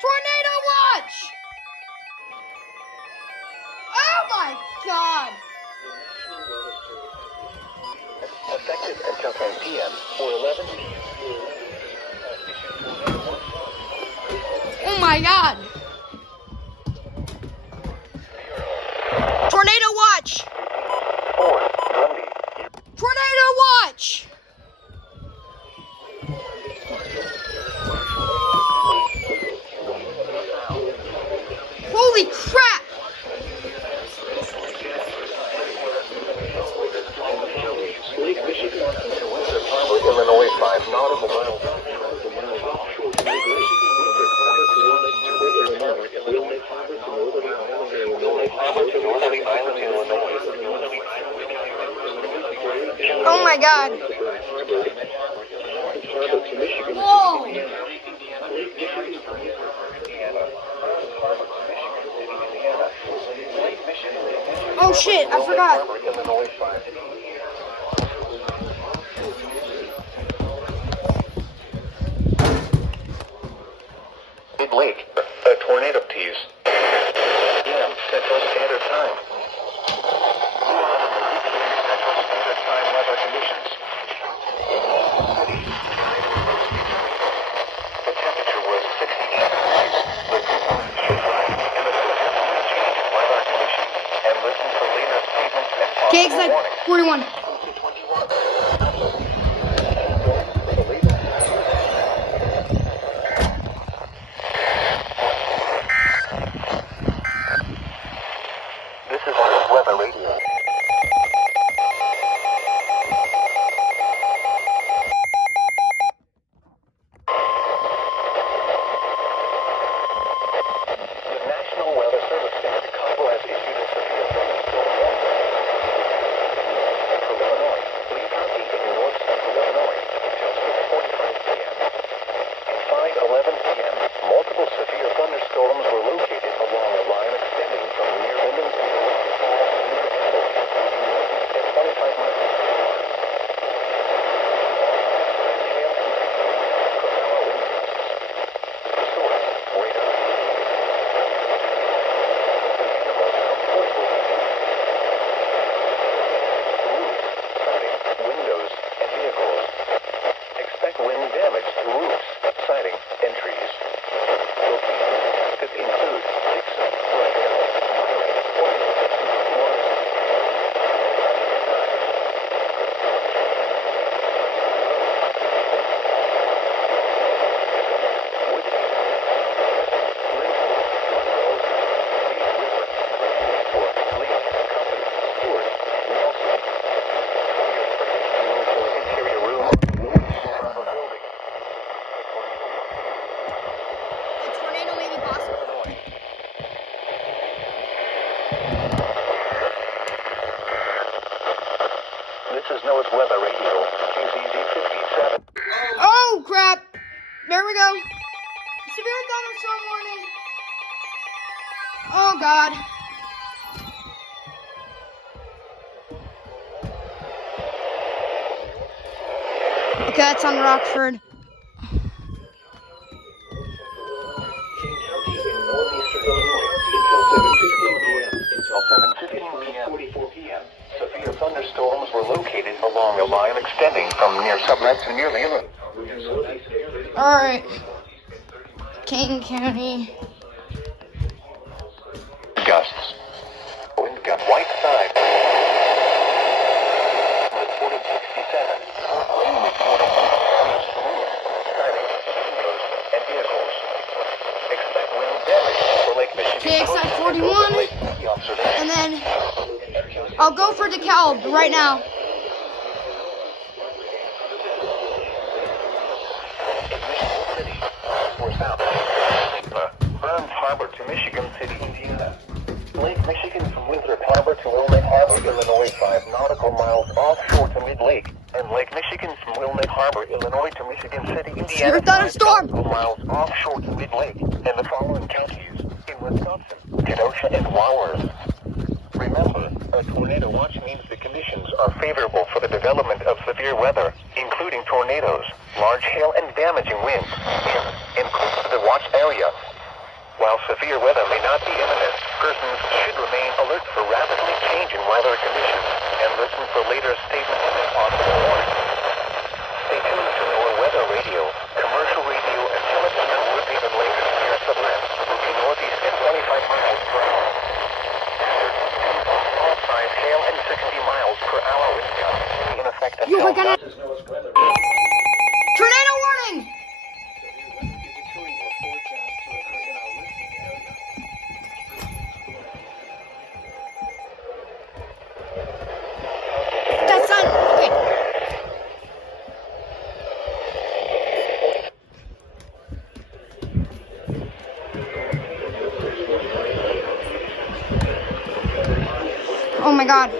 Tornado watch! Oh my god! Effective until 10 p.m. or 11 p.m. Oh my god! Tornado watch! Tornado watch! Holy crap! Illinois 5 nautical miles. Oh my god. Whoa! Oh shit, I forgot. Mid-lake, a tornado tease. PM, Central Standard Time. Central Standard Time weather conditions. The temperature was 68 degrees. Listen for weather conditions and listen for later statements and Okay, possible exit warnings. 41. This is on weather radio. The National Weather Service in Chicago has issued a severe thunderstorm warning. Central Illinois, Lee County in north central Illinois until 6:45 p.m. At 5:11 p.m., multiple severe thunderstorms were located along a line extending from near Woodlands to at 25 miles per hour. Source, radar. Windows and vehicles. Expect wind damage to roofs, siding, and trees. Locations could include Dixon, Rosedale, Byron, Morris. A tornado may be possible. This is NOAA's weather radio, KZZ 57. Oh crap! There we go. Severe thunderstorm warning. Oh god. Okay, that's on Rockford. Until 7:15 p.m. 44 p.m. Severe thunderstorms were located along a line extending from near Summit to near Leland. Alright. King County. Gusts. Wind gust. White side. Reported 67. Reported siding, windows, and vehicles. Expect wind damage for Lake Michigan. Okay, exit 41. And then I'll go for DeKalb right now. Burns Harbor to Michigan City, Indiana. Lake Michigan from Winthrop Harbor to Wilmette Harbor, Illinois, 5 nautical miles offshore to mid-lake. And Lake Michigan from Wilmette Harbor, Illinois to Michigan City, Indiana, Severe thunderstorm. 5 nautical miles offshore to mid-lake. And the following counties in Wisconsin, Kenosha and Wowers. Remember, a tornado watch means the conditions are favorable for the development of severe weather, including tornadoes, large hail, and damaging winds in close to the watch area. While severe weather may not be imminent, persons should remain alert for rapidly changing weather conditions and listen for later statements and possible warnings. Stay tuned to NOAA Weather Radio, commercial radio, and television Woodhaven Lake near Sublette will be northeast at 25 miles per hour. All sides hail and 60 miles per hour wind gusts in effect You until were gonna... Tornado warning! That's not... Okay. Oh my god.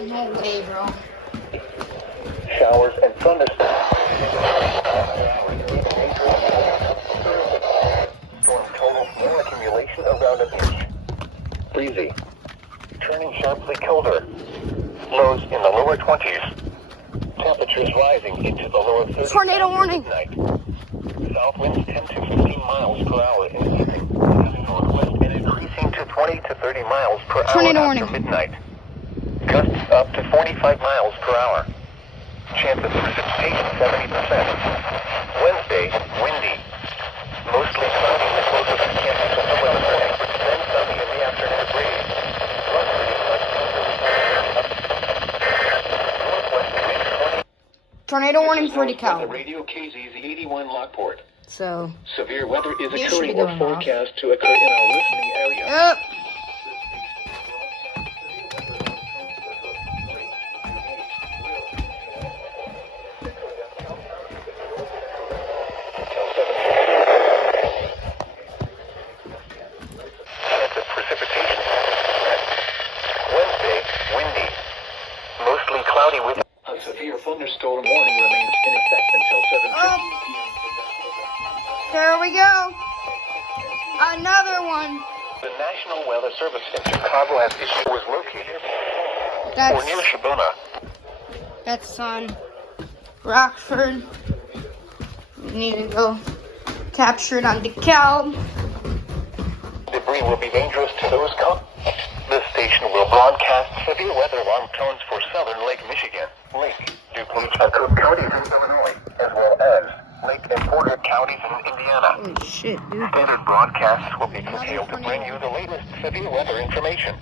No way, bro. Showers and thunderstorms. Storm total snow accumulation around an inch. Breezy. Turning sharply colder. Lows in the lower 20s. Temperatures rising into the lower 30s. Tornado warning. Midnight. South winds 10 to 15 miles per hour in the evening. Moving northwest and increasing to 20 to 30 miles per hour Tornado after warning. midnight. Gusts up to 45 miles per hour. Chance of precipitation 70%. Wednesday, windy. Mostly cloudy in the closest campus of the weather warning, then sunny in the afternoon breeze. Northwest wind 20. Tornado warning for The DeKalb. radio KZ's 81 Lockport. So, Severe weather is You should be occurring or going off. forecast to occur in our listening area. yep. Chance of precipitation 70%. Wednesday, windy. Mostly cloudy with A severe thunderstorm warning remains in effect until 7:50 Oh. p.m. There we go. Another one. the National Weather Service in Chicago has issued was located or near That's Shabuna. that's on Rockford. We need to go capture it on DeKalb. Debris will be dangerous to those This station will broadcast severe weather alarm tones for southern Lake Michigan, Lake, DuPage, and Cook counties in Illinois, as well as Lake and Porter counties in Indiana. Holy shit, dude. Standard broadcasts will be curtailed to bring you the latest severe weather information.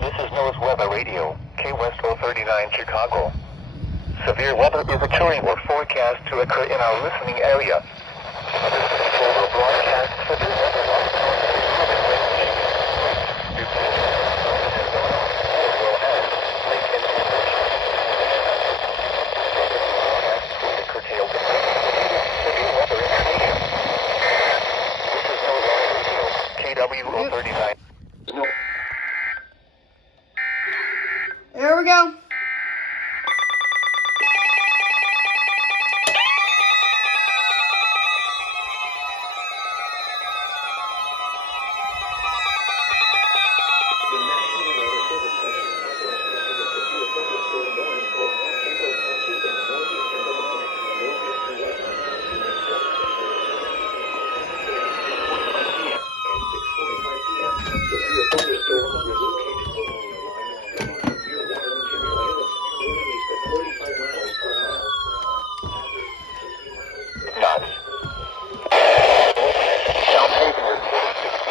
This is NOAA's Weather Radio, K-West 039 Chicago. Severe weather is occurring or forecast to occur in our listening area. We will broadcast severe weather alarm tones for southern Lake Michigan, Lake, DuPage, as well as Lake and Porter broadcasts will be curtailed to bring you the latest severe weather information. This is NOAA Radio, KW 039. No. There we go. Knots. South Haven reported 60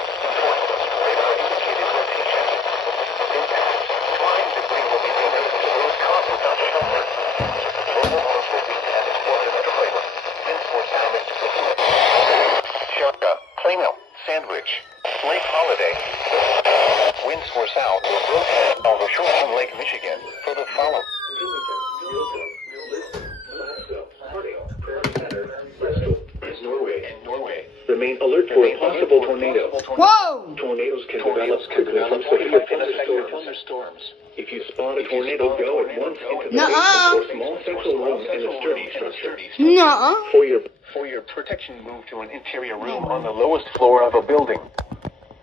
radar indicated rotation. Impact. Flying debris will be dangerous to those caught without shelter. Mobile homes will be transported into labor. Enforced damage to the Shelter. Plano. Sandwich. Lake Holiday. Winds were south or broke over shoreline Lake Michigan. Further follow. Norway. Remain alert for a possible tornado. Whoa! Tornadoes can develop from severe thunderstorms. If you spot a tornado, go at once into the Nuh-uh. basement or small central room in a sturdy structure. Nuh-uh. For your protection, move to an interior room on the lowest floor of a building.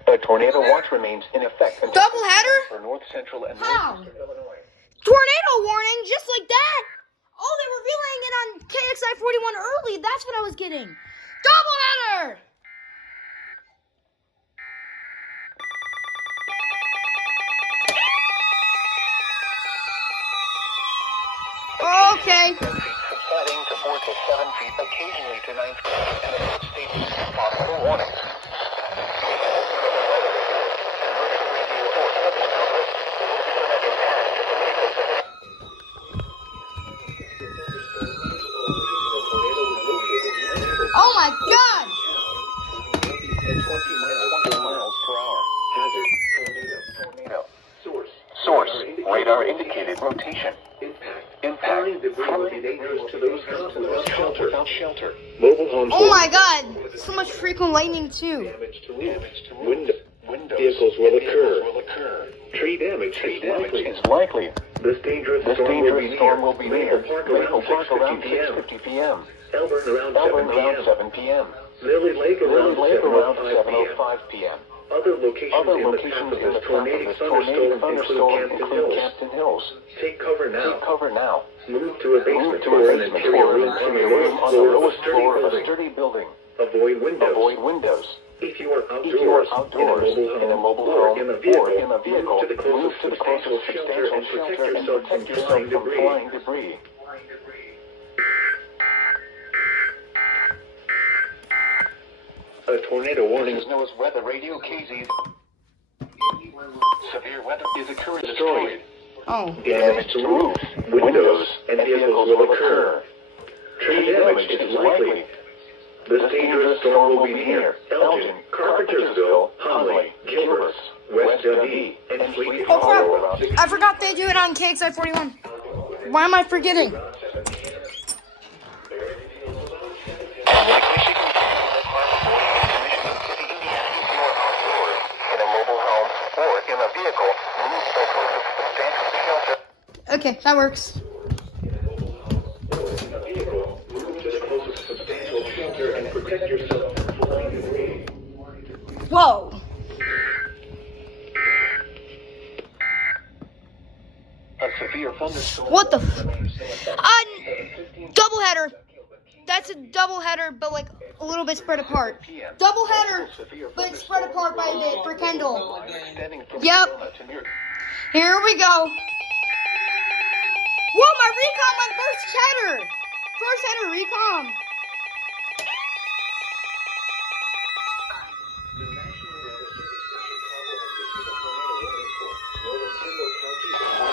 A tornado watch remains in effect until Double header? for north central and How? northeastern Illinois. Tornado warning, just like that. Oh, they were relaying it on KXI 41 early. That's what I was getting. Double header. Okay. 10 feet subsiding to 4 to 7 feet, occasionally to 9 feet, and about stages possible warnings. Oh my God! At 20 miles per hour. Hazard. Tornado. Source. Radar indicated rotation. Impact. Flying debris will be dangerous to those without shelter. Mobile homes. Oh my God! So much frequent lightning too. Damage to roofs. Windows. Vehicles will occur. Tree damage is likely. This dangerous storm will be near. Maple Park around 6:50 p.m. Elburn around 7 p.m. Lily Lake around 7:05 p.m. Other locations in the path of this tornadic thunderstorm include Campton Hills. Take cover now. Move to a basement or an interior room on the lowest floor of a sturdy building. Avoid windows. If you are outdoors in a mobile home or in a vehicle, move to the closest substantial shelter and protect yourself from flying debris. A tornado warning is known as weather radio KZ's. Severe weather is occurring. Destroyed. Oh. Damage to roofs, windows, and vehicles will occur. Tree damage is likely. This dangerous storm will be near Elgin, Carpentersville, Hunley, Gilbert, West Dundee, and Fleet Oh Hollow. crap! I forgot they do it on KXI 41. Why am I forgetting? Okay, that works. Whoa! A severe thunderstorm. What the? Double header. That's a double header, but like a little bit spread apart. Double header, but it's spread apart by a bit for Kendall. Yep. Here we go. Whoa, my recon went first header. First header recon.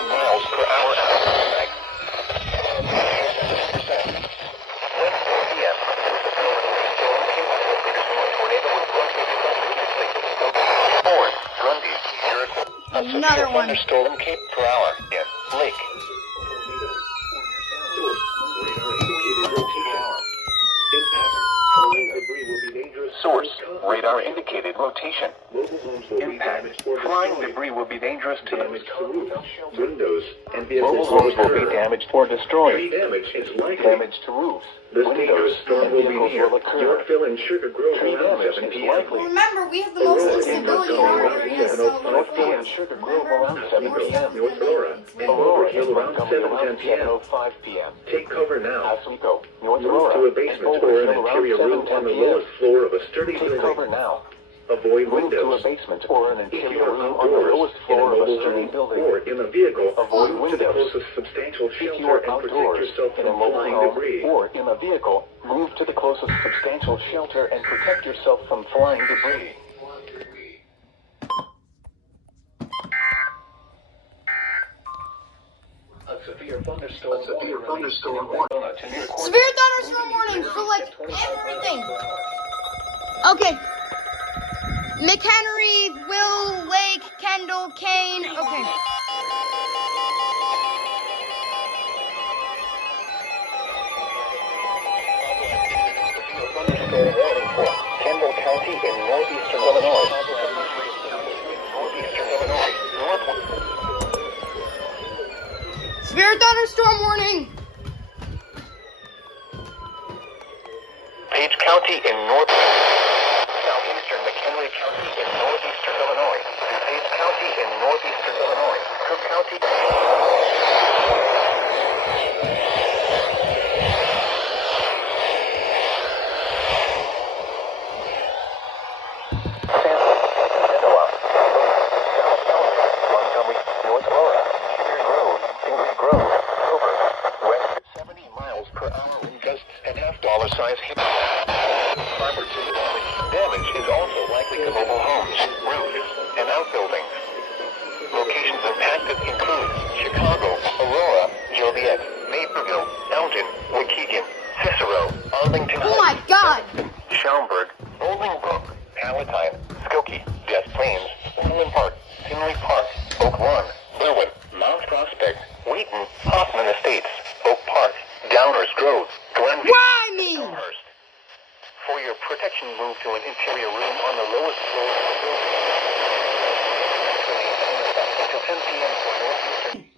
Miles per hour. Another one. Thunderstorm Cape per hour. In Lake. Source. Radar indicated rotation. Impact. Flying debris will be dangerous to the Windows and mobile homes will be damaged or destroyed. Tree damage is likely. Damage to roofs. This Windows dangerous storm and will be vehicles near will occur. Yorkville and Sugar Grove Tree around damage 7 is p.m. likely. Remember, we have the most instability in our area, so Northville and Sugar Grove around 7 p.m. North Aurora and Aurora Hill and around Montgomery 7:10 p.m. around 7:05 p.m. Take cover now. Oswego, North Move Aurora, to a and basement Boulder or an Hill interior around room on 7:10 the p.m. lowest floor of a sturdy Take cover building. now. Avoid Move to a windows. basement or an If you interior are room on the outdoors lowest in a floor of a mobile sturdy home building. or in a vehicle, Avoid move to the windows. closest substantial If you shelter are and protect outdoors yourself in a from mobile flying home debris. or in a vehicle, move to the closest substantial shelter and protect yourself from flying debris. A severe thunderstorm warning. severe thunderstorm warning for like everything. Okay. McHenry, Will, Lake, Kendall, Kane. Okay. Thunderstorm warning for Kendall County in northeastern Illinois. Northeastern Illinois. Severe thunderstorm warning. Page County in northeastern McHenry County in northeastern Illinois. Page County County in northeastern Illinois. Cook County. Montgomery, North Aurora, Sugar Grove, English Grove, over, west 70 miles per hour in gusts and $half-size hit. Damage is also likely to mobile homes, roofs, and outbuildings. Locations impacted include Chicago, Aurora, Joliet, Naperville, Elgin, Waukegan, Cicero, Arlington, Oh my God! Schaumburg, Bolingbrook, Palatine, Skokie, Des Plaines, Orland Park, Tinley Park, Oak Lawn, Berwyn, Mount Prospect, Wheaton, Hoffman Estates, Oak Park, Downers Grove, Glenview, Why me? Elmhurst. For your protection, move to an interior room on the lowest floor of the building. Remains in effect until 10 p.m. for northeastern.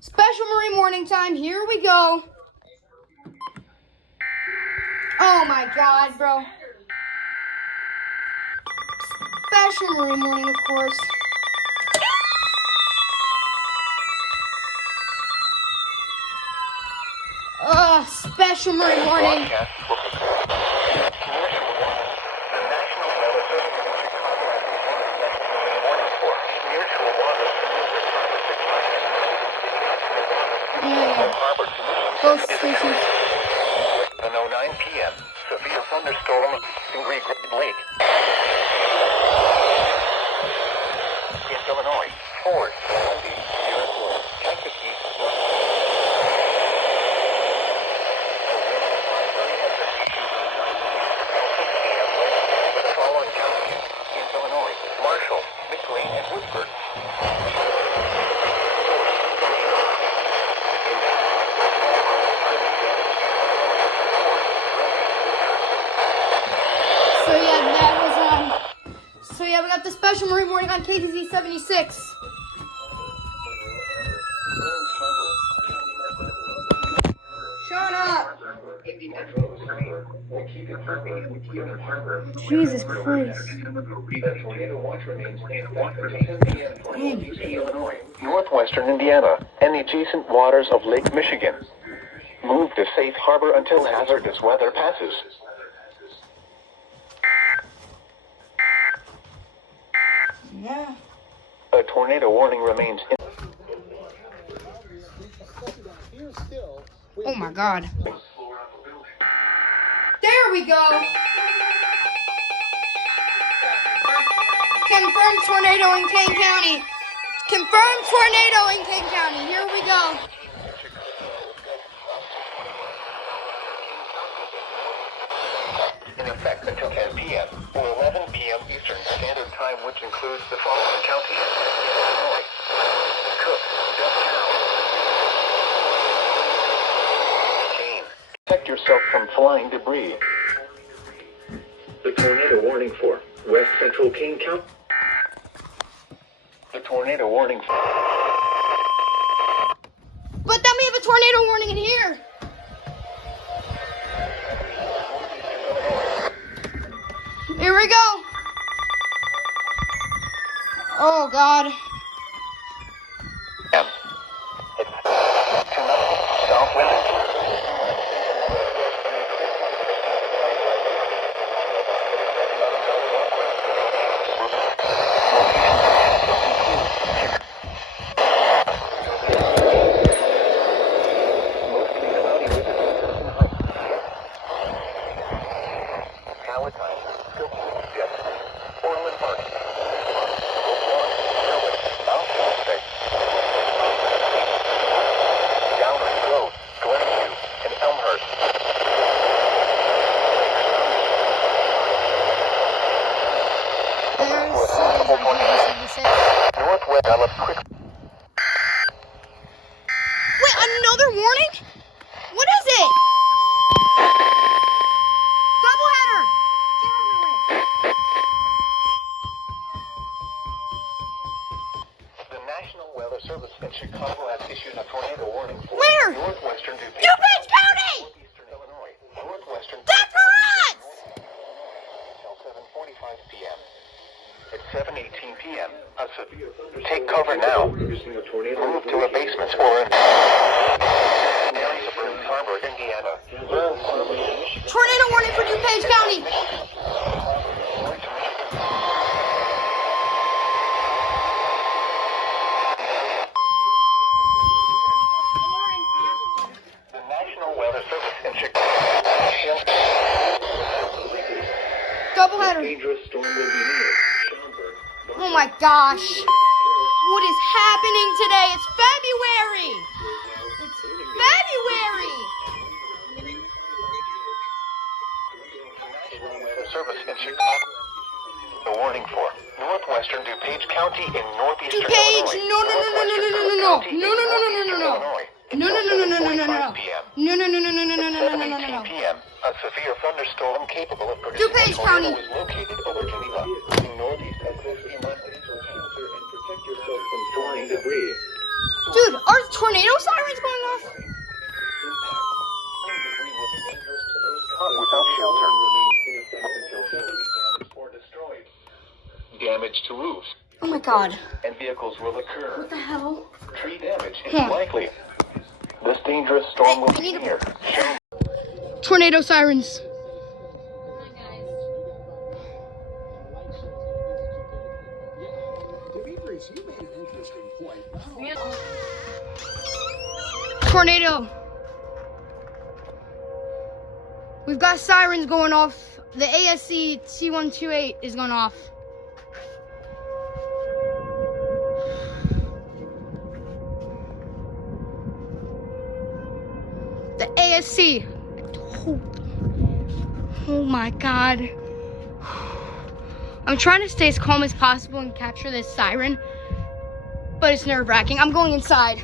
Special Marine morning time. Here we go. Oh my God, bro. Special Marine morning, of course. Special Marine morning. Broadcast will be commercial warning. The National Weather Service in Chicago has issued a special marine warning for near-shore waters and near harbor Yeah. harbor conditions. Both stations. 7:09 p.m. Severe thunderstorm in Great Lake. In Illinois, Ford, Lundy, Iroquois, Kankakee, with the following counties in Illinois: Marshall, McLean, and Woodford. So yeah, that was So yeah, we got the Special Marine morning on KTZ 76. Shut up. Jesus Christ. Northwestern Indiana and the adjacent waters of Lake Michigan. Move to safe harbor until hazardous weather passes. Yeah. A tornado warning remains in. Oh my God. There we go. Confirmed tornado in Kane County. Confirmed tornado in Kane County. Here we go. In effect until 10 p.m. or 11 p.m. Eastern Standard Time, which includes the following counties: Illinois, Cook, DuPage, Kane. Protect yourself from flying debris. The tornado warning for West Central Kane County. The tornado warning. But then we have a tornado warning in here. Here we go. Oh God. It's southwind. Palatine, Skokie, Jefferson, Orland Park, Oak Lawn, Berwyn, Mount Prospect, Downers Grove, Glenview, and Elmhurst. There's cities on KTZ 76. Northwest developed quick. Wait, another warning? What is it? Doubleheader! Get out of my way. The National Weather Service in Chicago has issued a tornado warning for Where? northwestern DuPage, DuPage County! northeastern Illinois, northwestern That's for us! until 7:45 p.m. At 7:18 7:18 p.m. Take cover now. Move to a basement or an areas of Burns Harbor, Indiana. Burns Harbor. Tornado warning for DuPage County. The National Weather Service in Chicago. Doubleheader. Dangerous storm will be near. Oh my gosh. What is happening today? It's February. It's February. Weather Service in Chicago. The warning for northwestern DuPage County in northeastern DuPage. Illinois. No. No. At 7:18 p.m., a severe thunderstorm capable of producing DuPage a tornado County. is located over Geneva, moving northeast and close inland. Shelter and protect yourself from flying debris. Dude, are tornado sirens going off? Without shelter. Remains in effect until 7 Damaged or destroyed. Damage to roofs Oh my god. and vehicles will occur. What the hell? Tree damage is Huh. likely. This dangerous storm will I be need a- near. Tornado sirens. Tornado. We've got sirens going off. The ASC T128 is going off. The ASC. Oh my god. I'm trying to stay as calm as possible and capture this siren, but it's nerve-wracking. I'm going inside.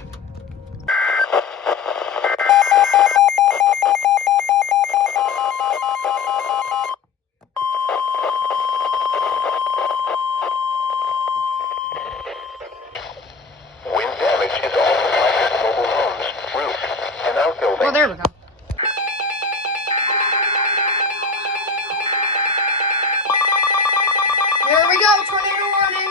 Wind damage is also likely to mobile homes, roofs, and outbuildings. Well, there we go. There we go, tornado warning.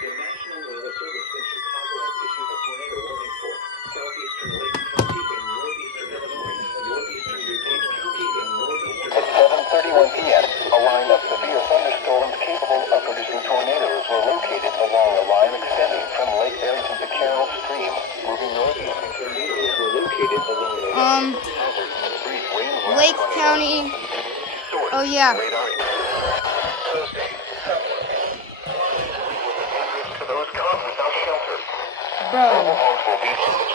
The National Weather Service in Chicago has issued a tornado warning for southeastern Lake County in northeastern Illinois, northeastern DuPage County in northeastern At 7:31 p.m., a line of severe thunderstorms capable of producing tornadoes were located along a line extending from Lake Barrington to Carroll Stream, moving northeast. tornadoes were located along the Brief rain will Lake last County. Source, Oh, yeah. radar. Tuesday, to those caught without shelter. Bro. Mobile homes will be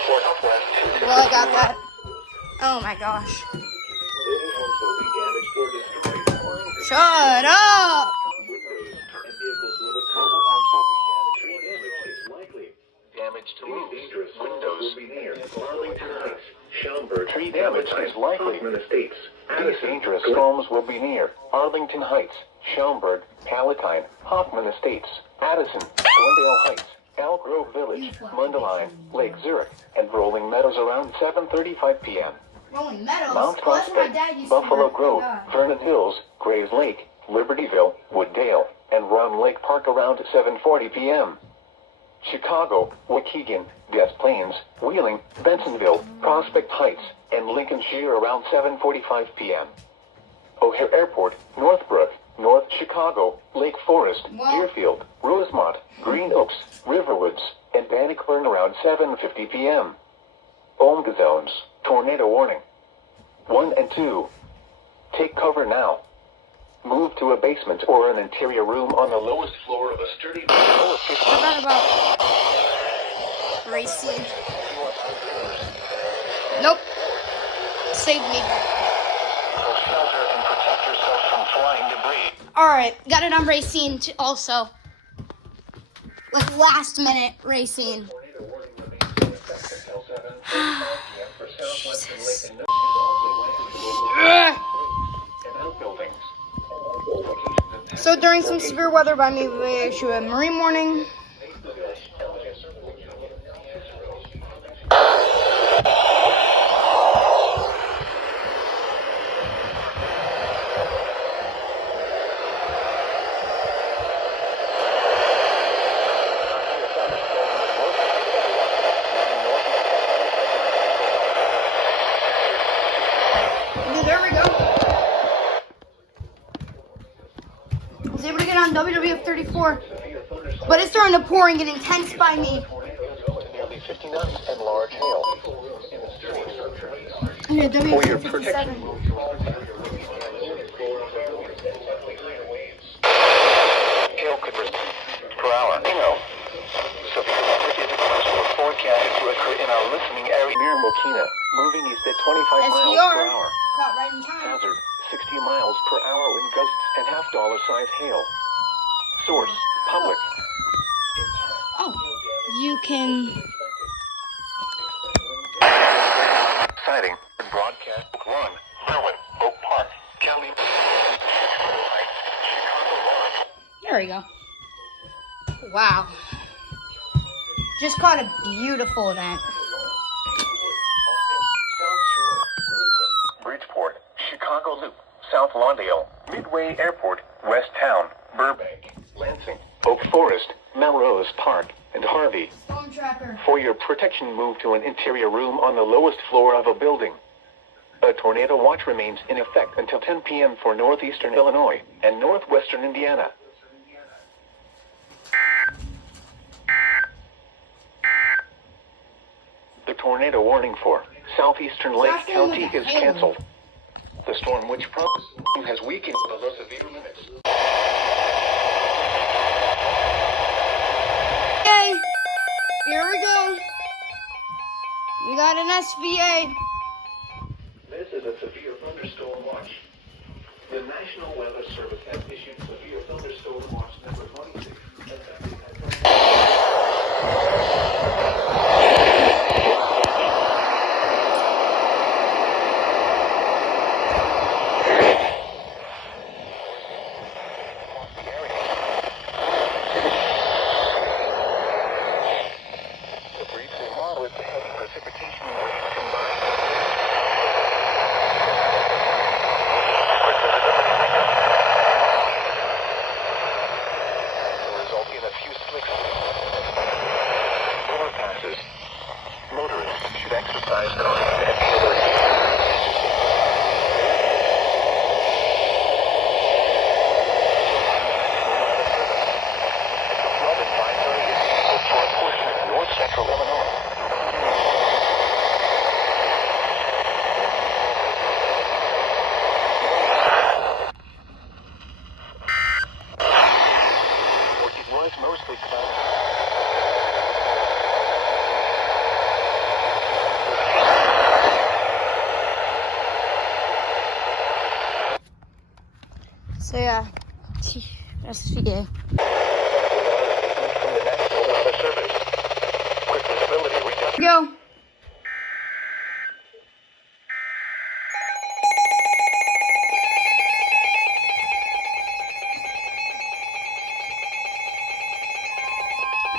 northwest to Well, I got that. Oh my gosh. mobile homes will be damaged or destroyed. Shut up. Windows and vehicles will occur. Mobile homes will be damaged. Tree damage is likely. Damage to These roofs, dangerous storms windows. will be near Arlington Heights, Schaumburg, Tree damage is likely. Hoffman Estates, These Addison, dangerous Glen- storms will be near Arlington Heights, Schaumburg, Palatine, Hoffman Estates, Addison, Glendale Heights, Elk Grove Village, Mundelein, Lake Zurich, and Rolling Meadows around 7:35 p.m. Rolling Meadows. Mount Oh, that's where my Prospect, dad used to Buffalo work. Grove, Oh, God. Vernon Hills, Grays Lake, Libertyville, Wooddale, and Ron Lake Park around 7:40 p.m. Chicago, Waukegan, Des Plaines, Wheeling, Bensonville, Prospect Heights, and Lincolnshire around 7:45 p.m. O'Hare Airport, Northbrook, North Chicago, Lake Forest, What? Deerfield, Rosemont, Green Oaks, Riverwoods, and Bannockburn around 7:50 p.m. Omega zones, tornado warning. 1 and 2. Take cover now. Move to a basement or an interior room on the lowest floor of a sturdy building. I forgot about racing. Nope. Saved me. Shelter and protect yourself from flying debris. Alright, got it on racing also. Like last minute racing. Tornado warning remains in effect until 7:45 p.m. for southwestern Lake and Ugh. outbuildings. So during some severe weather by me, we issue a marine warning. WWF 34. But it's starting to pour and get intense by me. Nearly 50 knots and large hail. Yeah, WWF 57. Hail could per hour. Severe weather is forecasted to occur in our listening area near Mokina, moving east at 25 miles SVR. per hour. Caught right in time. Hazard, 60 miles per hour in gusts and half-dollar size hail. Source, public. Oh, you can... Sighting, broadcast, Run, Merwin, Oak Park, Kelly, Chicago, There we go. Wow. Just caught a beautiful event. South Shore, Bridgeport, Chicago Loop, South Lawndale, Midway Airport, West Town, Burbank, Lansing, Oak Forest, Melrose Park, and Harvey. Storm tracker. For your protection, move to an interior room on the lowest floor of a building. A tornado watch remains in effect until 10 p.m. for northeastern Illinois and northwestern Indiana. The tornado warning for southeastern Lake County is canceled. The storm, which probably has weakened below severe limits. Okay, here we go. We got an SVA. This is a severe thunderstorm watch. The National Weather Service has issued severe thunderstorm watch number 26. So yeah, SVA. Go.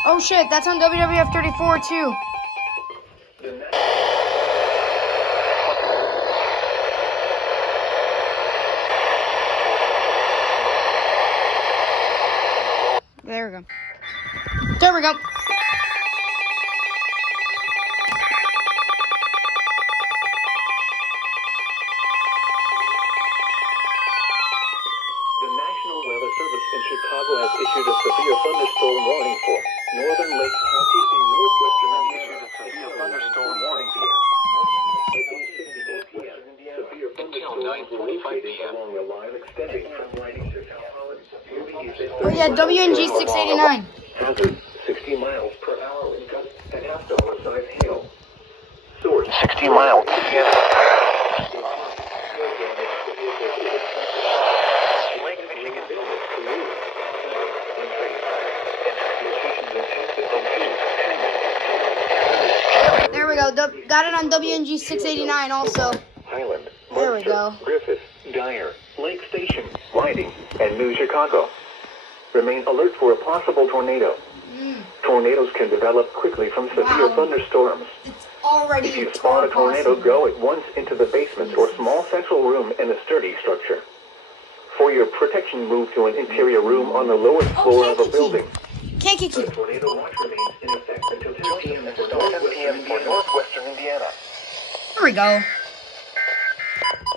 Oh shit, that's on WWF 34 too. There we go. There we go. The National Weather Service in Chicago has issued a severe thunderstorm warning for northern Lake County in northwestern Indiana. Severe thunderstorm warning for Severe thunderstorm will be along the line extending from Whiting to South Holland. Oh yeah, WNG 689. Hazard 60 miles per hour in gusts and half-dollar size hail. Source 60 miles. There we go. Got it on WNG 689 also. Highland, There we go. Griffith, Dyer, Lake Station, Whiting, and New Chicago. Remain alert for a possible tornado. Tornadoes can develop quickly from severe Wow. thunderstorms. It's already If you spot a tornado, possible. go at once into the basement or small central room in a sturdy structure. For your protection, move to an interior room on the lowest floor of a building. Can't kick The you. tornado watch remains in effect until 10 p.m. for 10 p.m. for northwestern Indiana. There we go.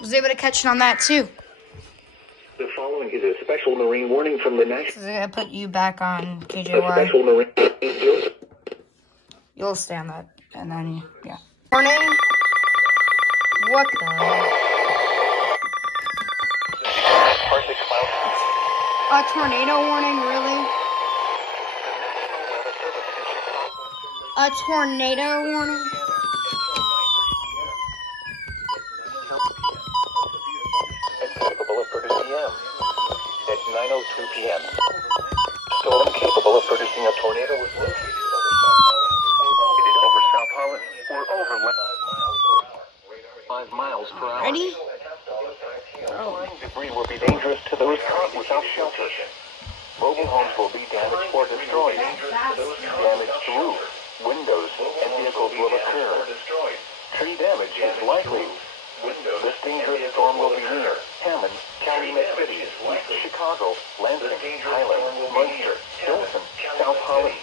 Was able to catch it on that too. The following is a special marine warning from the National. This is gonna put you back on A KJY. special marine. You'll stay on that, and then yeah. Warning. What the? Partly cloudy. A tornado warning, really? A tornado warning? Capable of producing PM at 9:02 p.m. Storm capable of producing a tornado was located over South Holland or over 5 miles per hour. Ready? Flying debris will be dangerous to those caught without shelter. Mobile homes will be damaged or destroyed. Damage to roofs, windows, and vehicles will occur. Tree damage is likely. This dangerous storm will be near Hammond, Calumet City, Chicago, Lansing, Highland, Munster, Dawson, South Holland.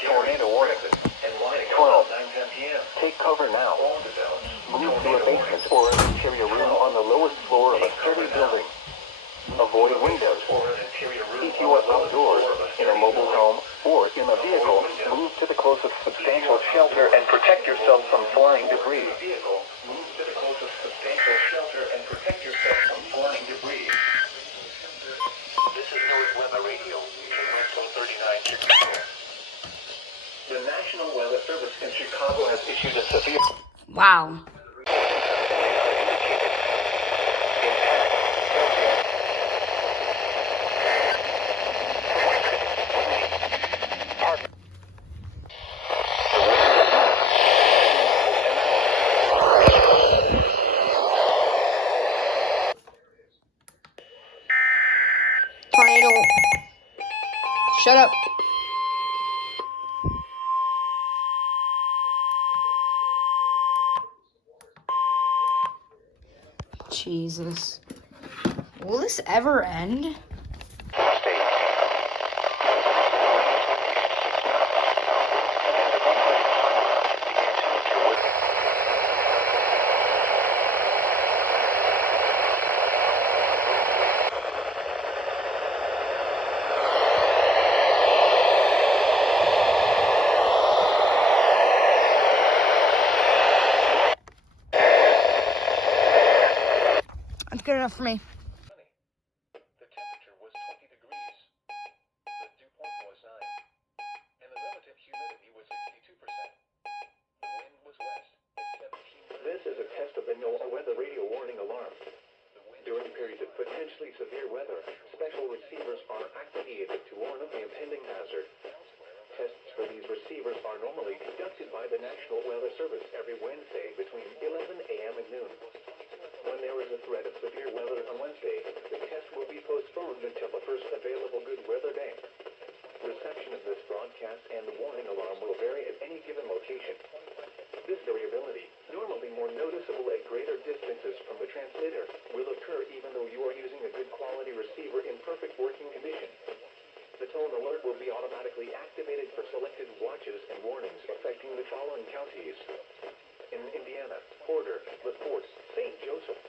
Tornado warning. 12. Take cover now. Move to a basement or an interior room on the lowest floor of a sturdy building. Avoid windows. If you are outdoors, in a mobile home, or in a vehicle, move to the closest substantial shelter and protect yourself from flying debris. This is North Weather Radio, Metro 39 Chicago. The National Weather Service in Chicago has issued a severe... Wow. Tornado. Shut up. Jesus. Will this ever end? That's good enough for me. The temperature was 20 degrees. The dew point was 9. And the relative humidity was 62%. The wind was west at 17. This is a test of the NOAA weather radio warning alarm. During periods of potentially severe weather, special receivers are activated to warn of the impending hazard. Tests for these receivers are normally conducted by the National Weather Service every Wednesday between 11 a.m. and noon. When there is a threat of severe weather on Wednesday, the test will be postponed until the first available good weather day. Reception of this broadcast and the warning alarm will vary at any given location. This variability, normally more noticeable at greater distances from the transmitter, will occur even though you are using a good quality receiver in perfect working condition. The tone alert will be automatically activated for selected watches and warnings affecting the following counties: in Indiana, Porter, LaPorte, St. Joseph,